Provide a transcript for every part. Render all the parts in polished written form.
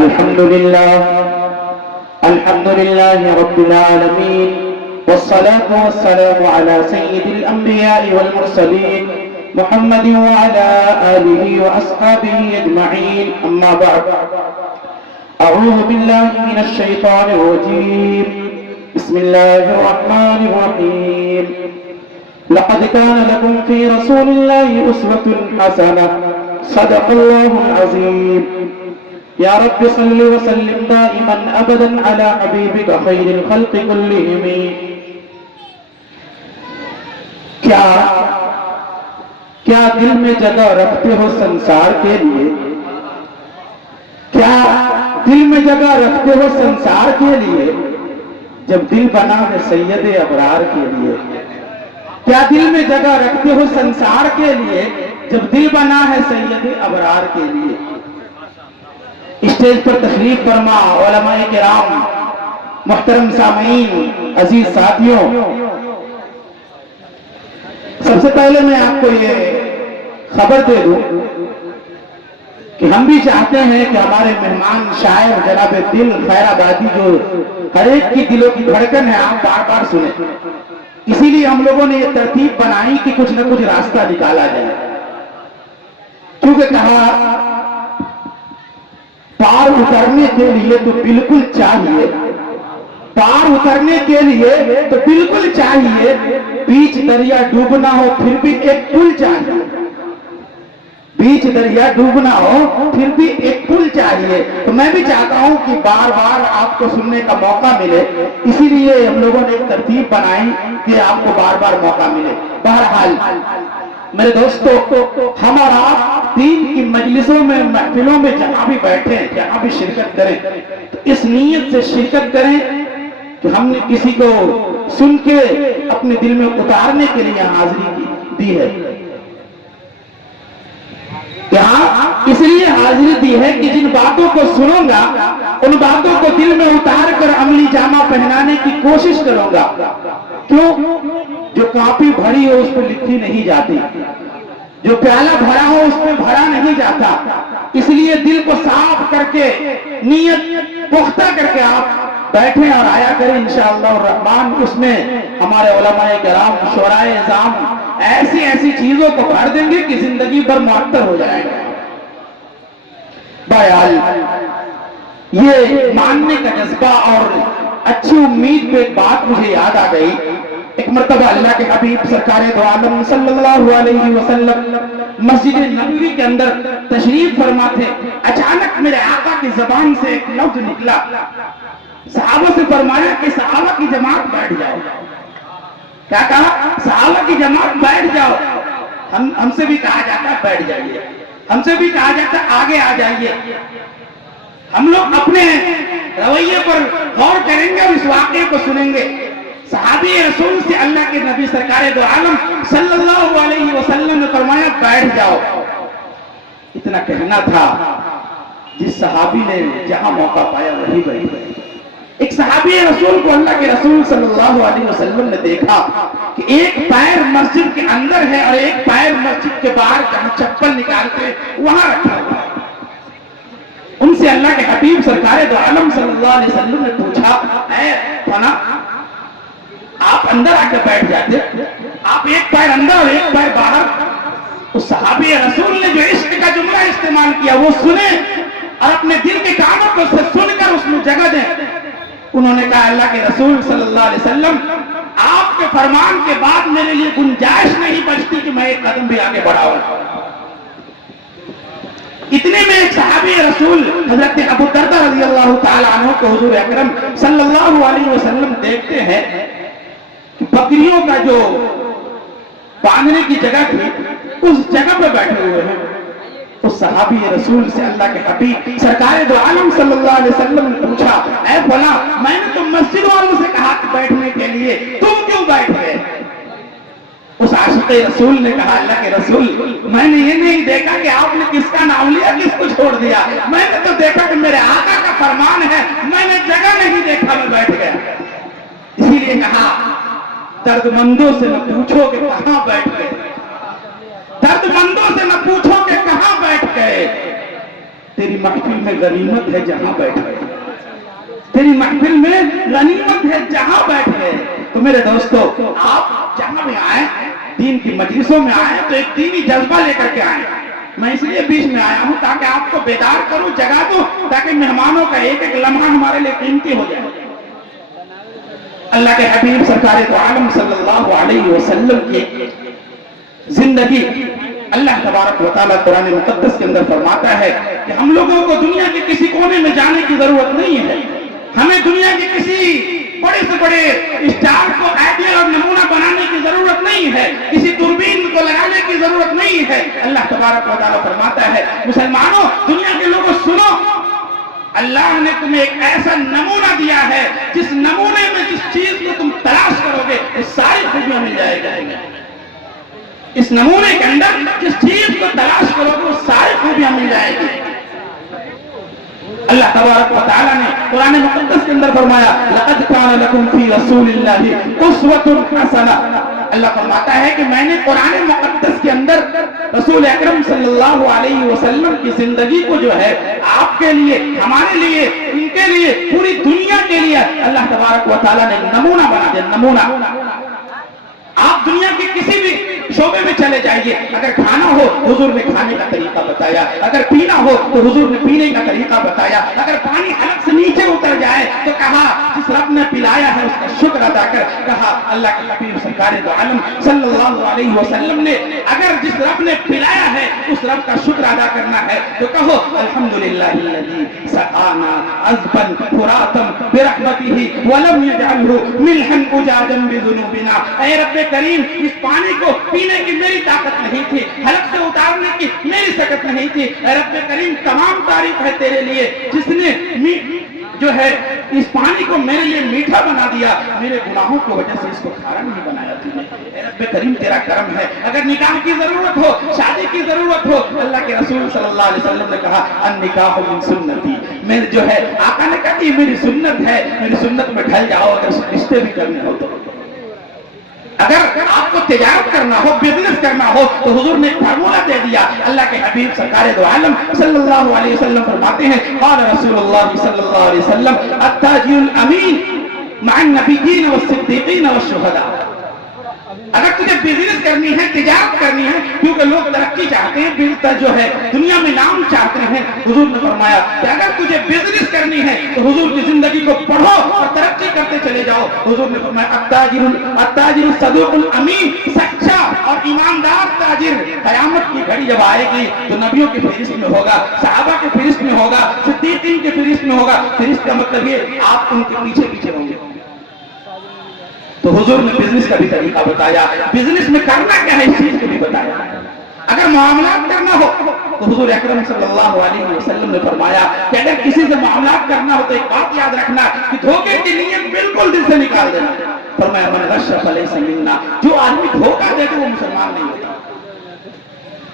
الحمد لله رب العالمين، والصلاة والسلام على سيد الأنبياء والمرسلين محمد وعلى آله وأصحابه أجمعين، أما بعد. أعوذ بالله من الشيطان الرجيم، بسم الله الرحمن الرحيم. لقد كان لكم في رسول الله أسوة حسنة، صدق الله العظيم. يا رب صل وسلم دائما أبدا على حبيبك خير الخلق كلهم. کیا دل میں جگہ رکھتے ہو سنسار کے لیے؟ کیا دل میں جگہ رکھتے ہو سنسار کے لیے جب دل بنا ہے سید ابرار کے لیے؟ کیا دل میں جگہ رکھتے ہو سنسار کے لیے جب دل بنا ہے سید ابرار کے لیے؟ اسٹیج پر تشریف فرما علماء کرام، محترم سامعین، عزیز ساتھیوں، سب سے پہلے میں آپ کو یہ خبر دے دوں کہ ہم بھی چاہتے ہیں کہ ہمارے مہمان شاعر جناب دل خیر آبادی جو ہر ایک کی دلوں کی دھڑکن ہے آپ بار بار سنیں. اسی لیے ہم لوگوں نے یہ ترتیب بنائی کہ کچھ نہ کچھ راستہ نکالا جائے، کیونکہ کہا پار اترنے کے لیے تو بالکل چاہیے، پار اترنے کے لیے تو بالکل چاہیے، بیچ دریا ڈوبنا ہو پھر بھی ایک پل چاہیے، بیچ دریا ڈوبنا ہو پھر بھی ایک پل چاہیے. تو میں بھی چاہتا ہوں کہ بار بار آپ کو سننے کا موقع ملے، اسی لیے ہم لوگوں نے ایک ترتیب بنائی کہ آپ کو بار بار موقع ملے. بہرحال میرے دوستو، ہم اور آپ دین کی مجلسوں میں، محفلوں میں جہاں بھی بیٹھے ہیں، جہاں بھی شرکت کریں تو اس نیت سے شرکت کریں کہ ہم نے کسی کو سن کے اپنے دل میں اتارنے کے لیے حاضری دی ہے. یہاں اس لیے حاضری دی ہے کہ جن باتوں کو سنوں گا ان باتوں کو دل میں اتار کر عملی جامہ پہنانے کی کوشش کروں گا. کیوں؟ جو کاپی بھری ہو اس پہ لکھی نہیں جاتی، جو پیالہ بھرا ہو اس پہ بھرا نہیں جاتا. اس لیے دل کو صاف کر کے، نیت پختہ کر کے آپ بیٹھیں اور آیا کریں انشاءاللہ الرحمن. اس میں ہمارے علماء کرام، شورائے اعظام ایسی چیزوں کو بھر دیں گے کہ زندگی بھر معطر ہو جائے گا. بہرحال یہ ماننے کا جذبہ اور اچھی امید پہ ایک بات مجھے یاد آ گئی. ایک مرتبہ اللہ کے حبیب سرکار دو عالم صلی اللہ علیہ وسلم مسجد نبوی کے اندر تشریف فرما تھے. اچانک میرے آقا کی زبان سے ایک لفظ نکلا، صحابہ سے فرمایا کہ صحابہ کی جماعت بیٹھ جاؤ. کیا کہا؟ صحابہ کی جماعت بیٹھ جاؤ. ہم سے بھی کہا جاتا ہے بیٹھ جائیے، ہم سے بھی کہا جاتا ہے آگے آ جائیے. ہم لوگ اپنے رویے پر غور کریں گے اور اس واقعے کو سنیں گے. صحابی رسول سے اللہ کے نبی سرکار دو عالم صلی اللہ علیہ وسلم نے فرمایا بیٹھ جاؤ. اتنا کہنا تھا، جس صحابی نے جہاں موقع پایا وہی بیٹھ گئے. ایک صحابی رسول کو اللہ کے رسول صلی اللہ علیہ وسلم نے دیکھا کہ ایک پیر مسجد کے اندر ہے اور ایک پیر مسجد کے باہر جہاں چپل نکالتے وہاں رکھا ہوا ہے. ان سے اللہ کے حبیب سرکار دو عالم صلی اللہ علیہ وسلم نے پوچھا، اے فنا، آپ اندر آ کے بیٹھ جاتے، آپ ایک پیر اندر اور ایک پیر باہر. اس صحابی رسول نے جو عشق کا جملہ استعمال کیا وہ سنیں اور اپنے دل کے کانوں کو سن کر اس میں جگہ دیں. انہوں نے کہا اللہ کے رسول صلی اللہ علیہ وسلم، آپ کے فرمان کے بعد میرے لیے گنجائش نہیں بچتی کہ میں ایک قدم بھی آگے بڑھاؤں. اتنے میں ایک صحابی رسول حضرت ابو دردہ رضی اللہ تعالی عنہ کو حضور اکرم صلی اللہ علیہ وسلم دیکھتے ہیں کہ بکریوں کا جو باندھنے کی جگہ تھی اس جگہ پہ بیٹھے ہوئے ہیں. اس صحابی رسول سے اللہ کے حبیب سرکار دو عالم صلی اللہ علیہ وسلم نے پوچھا، اے فلاں، میں نے تو مسجد والوں سے کہا کہ بیٹھنے کے لیے، تم کیوں بیٹھ گئے؟ اس عاشق رسول نے کہا، اللہ کے رسول، میں نے یہ نہیں دیکھا کہ آپ نے کس کا نام لیا کس کو چھوڑ دیا، میں نے تو دیکھا کہ میرے آقا کا فرمان ہے، میں نے جگہ نہیں دیکھا، میں بیٹھ گیا. اسی لیے کہا درد مندوں سے نہ پوچھو کہ کہاں بیٹھ گئے، درد مندوں سے نہ پوچھو کہ کہاں بیٹھ گئے. تیری محفل میں غنیمت ہے جہاں بیٹھے، تیری محفل میں غنیمت ہے جہاں بیٹھے۔ تو میرے دوستو، آپ جہاں بھی آئیں، دین کی مجلسوں میں آئیں تو ایک دینی جذبہ لے کر کے آئیں۔ میں اس لیے بیچ میں آیا ہوں تاکہ آپ کو بیدار کروں، جگا دوں، تاکہ مہمانوں کا ایک ایک لمحہ ہمارے لیے قیمتی ہو جائے۔ اللہ کے حبیب سرکار دو عالم صلی اللہ علیہ وسلم کی زندگی اللہ تبارک و تعالیٰ قرآن مقدس کے اندر فرماتا ہے کہ ہم لوگوں کو دنیا کے کسی کونے میں جانے کی ضرورت نہیں ہے، ہمیں دنیا کے کسی بڑے سے بڑے اسٹار کو آئیڈیل اور نمونہ بنانے کی ضرورت نہیں ہے، کسی دوربین کو لگانے کی ضرورت نہیں ہے۔ اللہ تبارک و تعالیٰ فرماتا ہے مسلمانوں، دنیا کے لوگوں سنو، اللہ نے تمہیں ایک ایسا نمونہ دیا ہے جس نمونے میں جس چیز کو تم تلاش کرو گے اس ساری خوبیاں مل جائے گی۔ اس نمونے کے اندر جس چیز کو تلاش کرو گے وہ ساری خوبیاں مل جائے گی۔ اللہ تبارک و تعالیٰ نے قرآن مقدس کے اندر فرمایا لَقَدْ كَانَ لَكُمْ فِي رَسُولِ اللَّهِ أُسْوَةٌ حَسَنَةٌ۔ اللہ فرماتا ہے کہ میں نے قرآن مقدس کے اندر رسول اکرم صلی اللہ علیہ وسلم کی زندگی کو جو ہے آپ کے لیے، ہمارے لیے، ان کے لیے، پوری دنیا کے لیے اللہ تبارک و تعالیٰ نے نمونہ بنا دیا۔ نمونہ، آپ دنیا کے کسی بھی شعبے میں چلے جائیے، اگر کھانا ہو حضور نے کھانے کا طریقہ بتایا، اگر پینا ہو تو حضور نے پینے کا طریقہ بتایا، اگر پانی حلق سے نیچے اتر جائے تو کہا جس رب نے پلایا ہے اس کا شکر ادا کر، کہا اللہ کے حبیب سرکار دو عالم صلی اللہ علیہ وسلم نے اگر جس رب نے پلایا ہے اس رب کا شکر ادا کرنا ہے تو کہو الحمدللہ الذی سقانا عذبا فراتا برحمتہ ولم یجعلہ ملحا اجاجا بذنوبنا۔ اے رب کریم، اس پانی کو پینے کی میری طاقت نہیں تھی، حلق سے اتارنے کی میری طاقت نہیں تھی، اے رب کریم تمام تعریف ہے تیرے لیے جس نے جو ہے اس پانی کو میرے لیے میٹھا بنا دیا، میرے گناہوں کی وجہ سے اس کو کھارا نہیں بنایا تھی۔ اے رب کریم تیرا کرم ہے۔ اگر نکاح کی ضرورت ہو، شادی کی ضرورت ہو، اللہ کے رسول صلی اللہ علیہ وسلم نے کہا النکاح من سنتی، میں جو ہے آقا نے کہا کہ میری سنت ہے، میری سنت میں ڈھل جاؤ۔ اگر رشتے بھی کرنے ہو تو، اگر آپ کو تجارت کرنا ہو، بزنس کرنا ہو تو حضور نے فارمولہ دے دیا۔ اللہ کے حبیب سرکار دو عالم صلی اللہ علیہ وسلم فرماتے ہیں قال رسول اللہ صلی اللہ علیہ وسلم التاجر الامین مع النبیین والصدیقین والشہداء۔ اگر تجھے بزنس کرنی ہے، تجارت کرنی ہے، کیونکہ لوگ ترقی چاہتے ہیں، بزنس جو ہے دنیا میں نام چاہتے ہیں، حضور نے فرمایا کہ اگر تجھے بزنس کرنی ہے تو حضور کی زندگی کو پڑھو اور ترقی کرتے چلے جاؤ۔ حضور نے فرمایا التاجر الصدوق الامین، سچا اور ایماندار تاجر قیامت کی گھڑی جب آئے گی تو نبیوں کی فہرست میں ہوگا، صحابہ کی فہرست میں ہوگا، صدیقین کی فہرست میں ہوگا۔ فہرست کا مطلب یہ آپ ان کے پیچھے پیچھے ہوں گے۔ تو حضور نے بزنس کا بھی طریقہ بتایا، بزنس میں کرنا کیا ہے اس چیز کو بھی بتایا۔ اگر معاملات کرنا ہو تو حضور اکرم صلی اللہ علیہ وسلم نے فرمایا کہ اگر کسی سے معاملات کرنا ہو تو ایک بات یاد رکھنا کہ دھوکے کی نیت بالکل دل سے نکال دینا۔ فرمایا من غش فلیس منا، جو آدمی دھوکہ دے تو وہ مسلمان نہیں ہوتا۔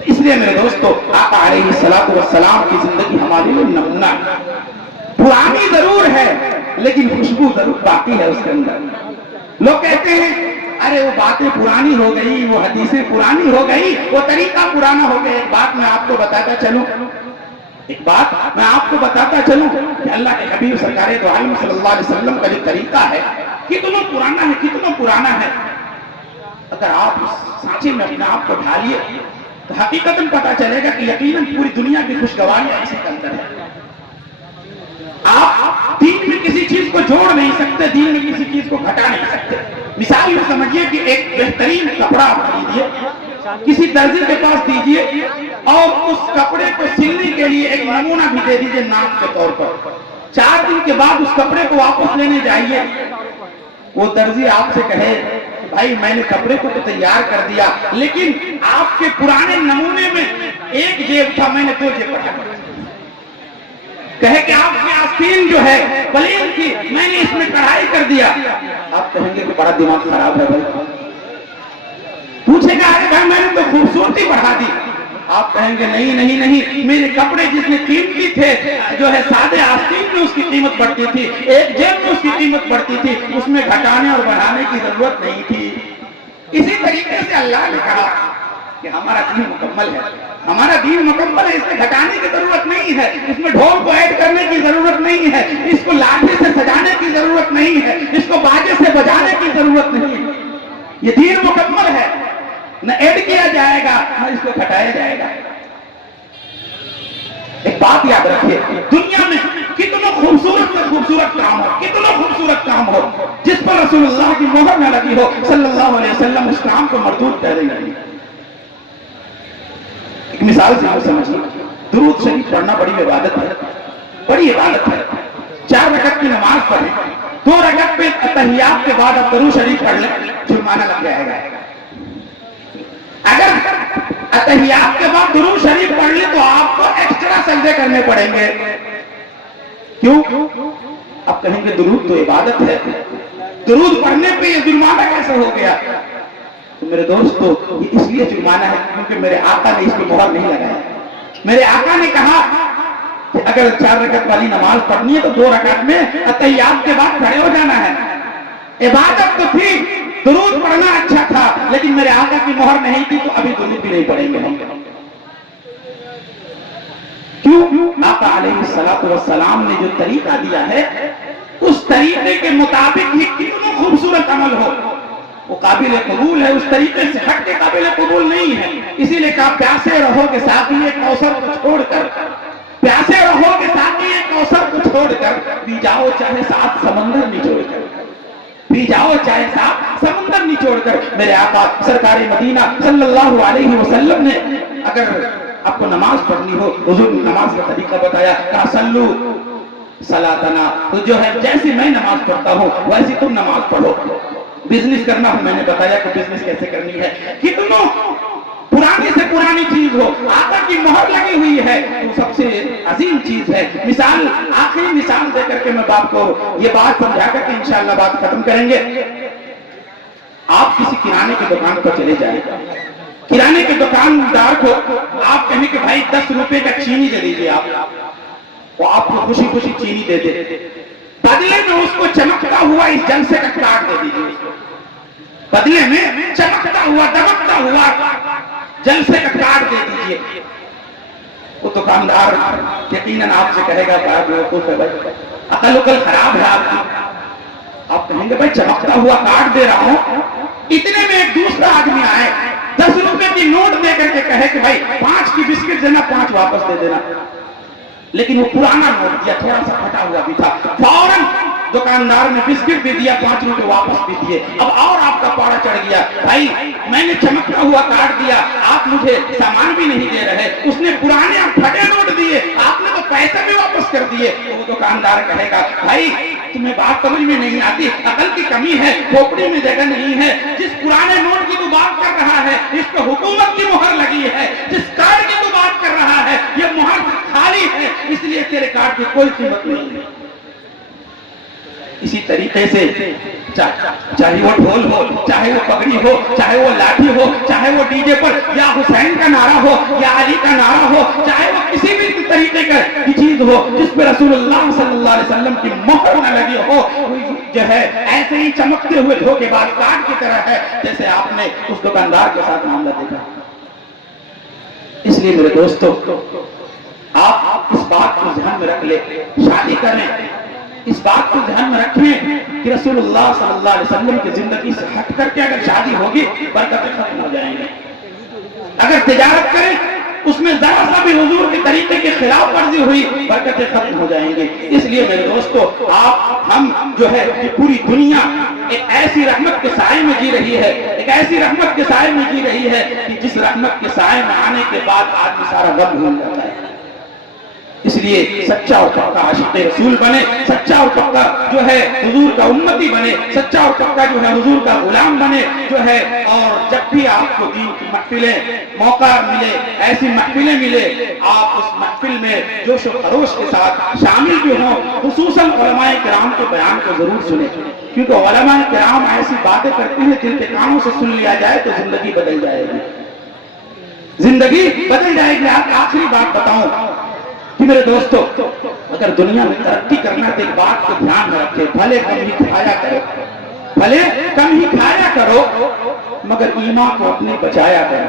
اس لیے میرے دوستو، آقا علیہ الصلوۃ والسلام کی زندگی ہمارے لیے نمونہ ہے۔ پرانی ضرور ہے لیکن خوشبو ضرور باقی ہے اس کے اندر۔ لوگ کہتے ہیں ارے وہ باتیں پرانی ہو گئی، وہ حدیثیں پرانی ہو گئی، وہ طریقہ پرانا ہو گیا۔ ایک بات میں آپ کو بتاتا چلوں، کہ اللہ کے حبیب سرکار دو عالم صلی اللہ علیہ وسلم کا جو طریقہ ہے کتنا پرانا ہے، کتنا پرانا ہے۔ اگر آپ اس سانچے میں اپنے آپ کو ڈھالیے تو حقیقتاً پتا چلے گا کہ یقیناً پوری دنیا کی خوشگواریاں اسی کے اندر ہے۔ آپ دین میں کسی چیز کو جوڑ نہیں سکتے، دین میں کسی چیز کو گھٹا نہیں سکتے۔ مثال یہ سمجھیے کہ ایک بہترین کپڑا آپ خریدیے، کسی درزی کے پاس دیجیے اور اس کپڑے کو سلنے کے لیے ایک نمونہ بھی دے دیجیے نام کے طور پر۔ 4 دن کے بعد اس کپڑے کو واپس لینے جائیے، وہ درزی آپ سے کہے بھائی میں نے کپڑے کو تو تیار کر دیا لیکن آپ کے پرانے نمونے میں ایک جیب تھا، میں نے 2 جیب بڑھا دی۔ کہے کہ آپ کی آستین جو ہے پلین تھی، میں نے اس میں کڑھائی کر دیا۔ آپ کہیں گے کہ بڑا دماغ خراب ہے بھائی۔ پوچھے گا ارے بھائی میں نے تو خوبصورتی بڑھا دی۔ آپ کہیں گے نہیں، میرے کپڑے جتنے قیمتی تھے جو ہے سادے آستین میں اس کی قیمت بڑھتی تھی، ایک جیب میں اس کی قیمت بڑھتی تھی، اس میں گھٹانے اور بڑھانے کی ضرورت نہیں تھی۔ اسی طریقے سے اللہ نے کہا کہ ہمارا دین مکمل ہے، ہمارا دین مکمل ہے، اس میں گھٹانے کی ضرورت نہیں ہے، اس میں ڈھول کو ایڈ کرنے کی ضرورت نہیں ہے، اس کو لاٹھی سے سجانے کی ضرورت نہیں ہے، اس کو باجے سے بجانے کی ضرورت نہیں ہے۔ یہ دین مکمل ہے، نہ ایڈ کیا جائے گا نہ اس کو گھٹایا جائے گا۔ ایک بات یاد رکھیے، دنیا میں کتنا خوبصورت سے خوبصورت کام ہو، کتنا خوبصورت کام ہو، جس پر رسول اللہ کی مہر نہ لگی ہو صلی اللہ علیہ وسلم، اس کام کو مردود کہہ دیں گے۔ ایک مثال سے آپ سمجھیں، درود شریف پڑھنا بڑی عبادت ہے، بڑی عبادت ہے۔ 4 رکعت کی نماز پڑھیں، 2 رکعت پہ تحیات کے بعد آپ درود شریف پڑھ لیں، جرمانہ لگ جائے گا۔ اگر تحیات کے بعد درود شریف پڑھ لیں تو آپ کو ایکسٹرا سجدے کرنے پڑیں گے۔ کیوں؟ آپ کہیں گے درود تو عبادت ہے، درود پڑھنے پہ یہ جرمانہ کیسے ہو گیا؟ تو میرے دوستو، یہ اس لیے جرمانہ ہے کیونکہ میرے آقا نے اس پہ مہر نہیں لگایا۔ میرے آقا نے کہا کہ اگر 4 رکعت والی نماز پڑھنی ہے تو 2 رکعت میں تحیات کے بعد کھڑے ہو جانا ہے۔ عبادت تو تھی، درود پڑھنا اچھا تھا، لیکن میرے آقا کی مہر نہیں تھی تو ابھی درود بھی نہیں پڑھیں گے ہم۔ کیوں؟ آقا علیہ السلام نے جو طریقہ دیا ہے، اس طریقے کے مطابق یہ کتنا خوبصورت عمل ہو، وہ قابل قبول ہے، اس طریقے سے ہٹ کے قابل قبول نہیں ہے۔ اسی لیے کہا پیاسے رہو کہ ساقی کوثر کو چھوڑ کر، پیاسے رہو کہ ساقی کوثر کو چھوڑ کر، پی جاؤ چاہے 7 سمندر نچوڑ کر، پی جاؤ چاہے 7 سمندر نچوڑ کر۔ میرے آقا سرکار مدینہ صلی اللہ علیہ وسلم نے اگر آپ کو نماز پڑھنی ہو، حضور نے نماز کا طریقہ بتایا، کہا سلو صلاتنا، تو جو ہے جیسے میں نماز پڑھتا ہوں ویسے تم نماز پڑھو۔ بزنس کرنا ہو، میں نے بتایا کہ بزنس کیسے کرنی ہے۔ کتنوں پرانی سے پرانی چیز ہو، آقا کی مہر لگی ہوئی ہے تو سب سے عظیم چیز ہے۔ مثال، آخری مثال دے کر کے میں بات کو یہ بات سمجھا کر کے انشاءاللہ بات ختم کریں گے۔ آپ کسی کرانے کی دکان پر چلے جائیں، کرانے کے دکاندار کو آپ کہیں کہ بھائی 10 روپے کا چینی دے دیجئے، آپ وہ آپ کو خوشی خوشی چینی دے دے، بدلے میں اس کو چمکتا ہوا اس جلسے کا کارڈ دے دیجئے، بدلے میں چمکتا ہوا دمکتا ہوا جلسے کا کارڈ دے دیجئے۔ وہ دکاندار یقیناً آپ سے کہے گا کہ بیوقوف ہے بھائی، عقل وقل خراب ہے آپ کی۔ آپ کہیں گے بھائی چمکتا ہوا کارڈ دے رہا ہوں، اتنے میں ایک دوسرا آدمی آئے 10 روپے کی نوٹ دے کر کے کہے کہ بھائی 5 کی بسکٹ دینا، 5 واپس دے دینا، لیکن وہ پرانا نوٹ دیا، تھوڑا سا پھٹا ہوا بھی تھا، فوراً دکاندار نے بسکٹ بھی دیا، 5 روپے واپس بھی دیے۔ اب اور آپ کا پاڑا چڑھ گیا، بھائی میں نے چمکتا ہوا کارڈ دیا، آپ مجھے سامان بھی نہیں دے رہے، اس نے پرانے اور پھٹے نوٹ دیے، آپ نے تو پیسے بھی واپس کر دیے۔ تو وہ دکاندار کہے گا بھائی تمہیں بات سمجھ میں نہیں آتی، عقل کی کمی ہے، کھوپڑی میں جگہ نہیں ہے، جس پرانے نوٹ کی تو بات کر رہا ہے اس پہ حکومت کی مہر لگی ہے، جس کارڈ کی تو بات کر رہا ہے یہ مہر خالی ہے، اس لیے تیرے کارڈ کی کوئی قیمت نہیں ہے۔ اسی طریقے سے چاہے وہ ڈھول ہو، چاہے وہ پگڑی ہو، چاہے وہ لاٹھی ہو، چاہے وہ ڈی جے پر یا حسین کا نعرہ ہو یا علی کا نعرہ ہو، چاہے وہ کسی بھی طریقے کی چیز ہو جس پہ رسول اللہ صلی اللہ علیہ وسلم کی مہر نہ لگی ہو، جو ہے ایسے ہی چمکتے ہوئے دھوکے باز کارڈ کی طرح ہے، جیسے آپ نے اس دکاندار کے ساتھ معاملہ دیکھا۔ اس لیے میرے دوستو، آپ اس بات کو ذہن میں رکھ لیں، شادی کریں اس بات کو ذہن میں رکھیں کہ رسول اللہ صلی اللہ علیہ وسلم کی زندگی سے ہٹ کر کے اگر شادی ہوگی برکتیں ختم ہو جائیں گے۔ اگر تجارت کریں اس میں ذرا سا بھی حضور کے طریقے کے خلاف ورزی ہوئی برکتیں ختم ہو جائیں گے۔ اس لیے میرے دوستو، ہم جو ہے کہ پوری دنیا ایک ایسی رحمت کے سائے میں جی رہی ہے، ایک ایسی رحمت کے سائے میں جی رہی ہے کہ جس رحمت کے سائے میں آنے کے بعد آدمی سارا غم بھول جاتا ہے۔ اس لیے سچا اور پکا عاشق رسول بنے، سچا اور پکا جو ہے حضور کا امتی بنے، سچا اور پکا جو ہے حضور کا غلام بنے جو ہے۔ اور جب بھی آپ کو دین کی محفلیں موقع ملے، ایسی محفلیں ملے، آپ اس محفل میں جوش و خروش کے ساتھ شامل بھی ہوں، خصوصاً علماء کرام کے بیان کو ضرور سنیں، کیونکہ علماء کرام ایسی باتیں کرتے ہیں جن کے کانوں سے سن لیا جائے تو زندگی بدل جائے گی، زندگی بدل جائے گی۔ آپ آخری بات بتاؤں کہ میرے دوستو، اگر دنیا میں ترقی کرنا تو ایک بات کو دھیان میں رکھے، بھلے کم ہی کھایا کرو، بھلے کم ہی کھایا کرو، مگر ایمان کو اپنے بچایا کرو۔